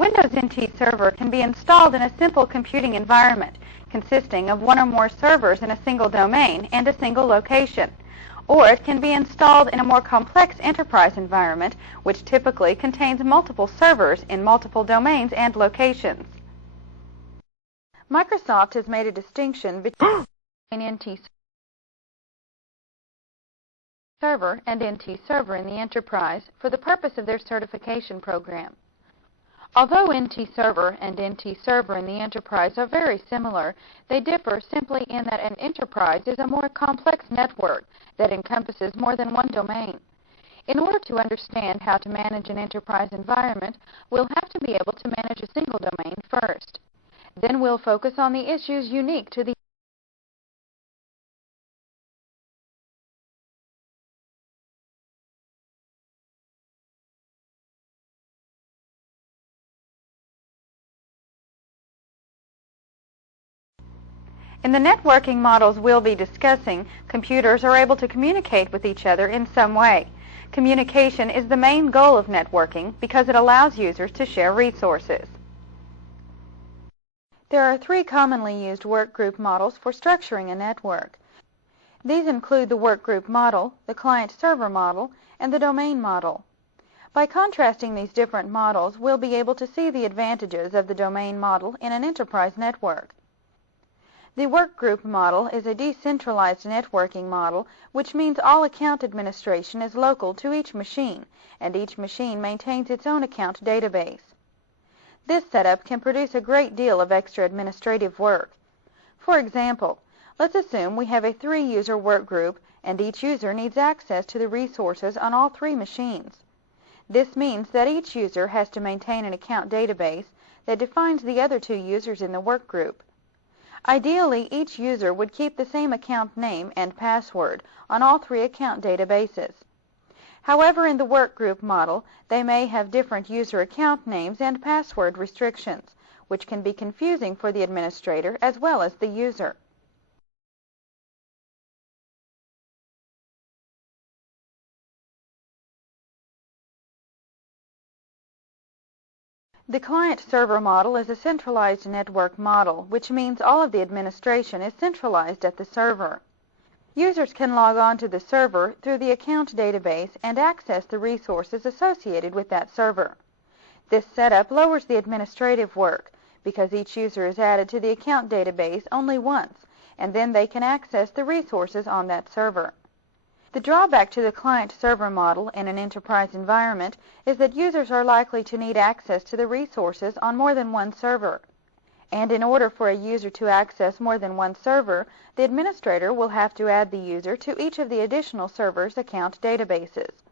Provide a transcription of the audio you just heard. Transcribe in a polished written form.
Windows NT Server can be installed in a simple computing environment consisting of one or more servers in a single domain and a single location, or it can be installed in a more complex enterprise environment which typically contains multiple servers in multiple domains and locations. Microsoft has made a distinction between NT Server and NT Server in the enterprise for the purpose of their certification program. Although NT Server and NT Server in the enterprise are very similar, they differ simply in that an enterprise is a more complex network that encompasses more than one domain. In order to understand how to manage an enterprise environment, we'll have to be able to manage a single domain first. Then we'll focus on the issues unique to the In the networking models we'll be discussing, computers are able to communicate with each other in some way. Communication is the main goal of networking because it allows users to share resources. There are three commonly used workgroup models for structuring a network. These include the workgroup model, the client-server model, and the domain model. By contrasting these different models, we'll be able to see the advantages of the domain model in an enterprise network. The workgroup model is a decentralized networking model, which means all account administration is local to each machine, and each machine maintains its own account database. This setup can produce a great deal of extra administrative work. For example, let's assume we have a 3-user workgroup, and each user needs access to the resources on all 3 machines. This means that each user has to maintain an account database that defines the other 2 users in the workgroup. Ideally, each user would keep the same account name and password on all 3 account databases. However, in the workgroup model, they may have different user account names and password restrictions, which can be confusing for the administrator as well as the user. The client-server model is a centralized network model, which means all of the administration is centralized at the server. Users can log on to the server through the account database and access the resources associated with that server. This setup lowers the administrative work because each user is added to the account database only once, and then they can access the resources on that server. The drawback to the client-server model in an enterprise environment is that users are likely to need access to the resources on more than one server. And in order for a user to access more than one server, the administrator will have to add the user to each of the additional servers' account databases.